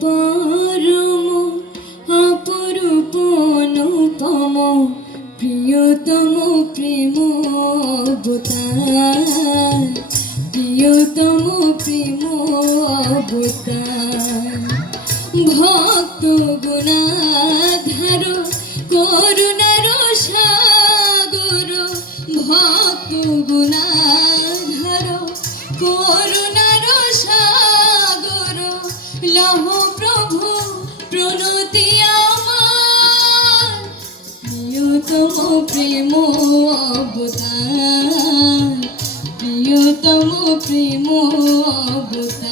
পরম অপরূপ অনুপম প্রিয়তম, প্রেম, অবতার। প্রিয়তম, প্রেম, অবতার। ভক্ত, গুণাধার, করুণার সাগর। ভক্ত, গুণাধার, করুণার সাগর। লহ প্রভু প্রণতি আমার। প্রিয়তম প্রেম অবতার। প্রিয়তম প্রেম অবতার।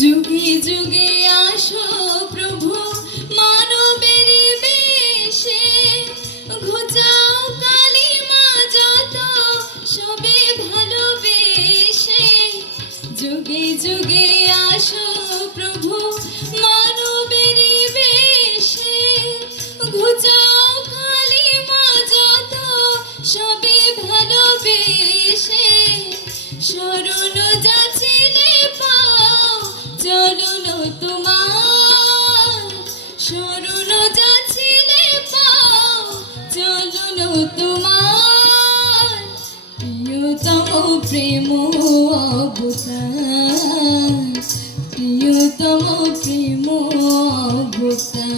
যুগে যুগে যুগে যুগে আসো প্রভু মানবের বেশে। ঘুচাও কালী মা যত সবে ভালোবেসে। শরণ যাচিলে পাও চলুন তোমার। শরণ যাচিলে পাও চলুন তোমার। প্রেম অবতার প্রিয়তম প্রেম অবতার।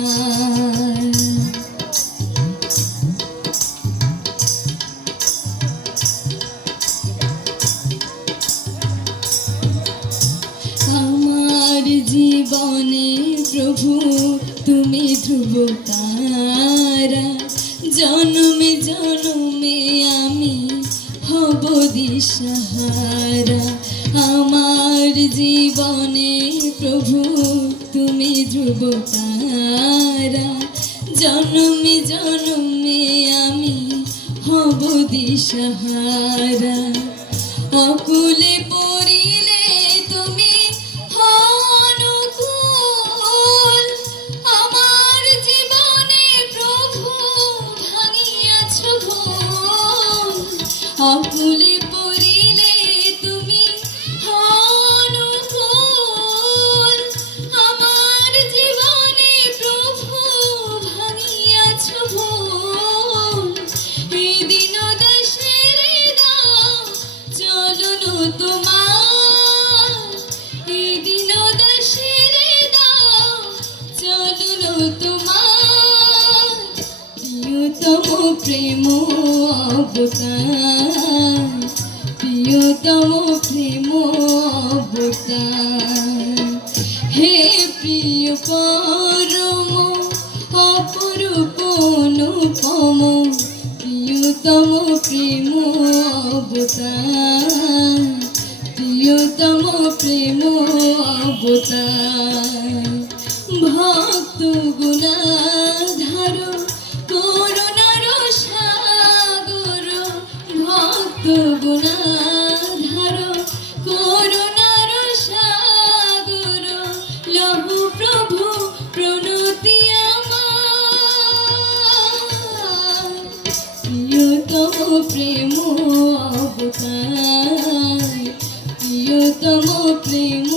আমার জীবনে প্রভু তুমি ধ্রুব তারা জন্মে জন্মে দিশাহারা আমার জীবনে প্রভু, তুমি ধ্রুব তারা জন্মে জন্মে আমি হব দিশাহারা। অকুলে পড়িলে তুমি আমার অকুলে প্রেম অবতার, প্রিয়তম প্রেম অবতার। হে প্রিয় পরম, অপরূপ অনুপম, প্রিয়তম প্রেম অবতার, প্রিয়তম প্রেম অবতার। ভক্ত গুণাধার প্রেম অবতার প্রিয়তম প্রেম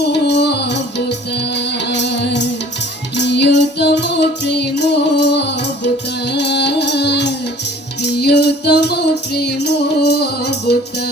অবতার প্রিয়তম প্রেম অবতার প্রিয়তম প্রেম অবতার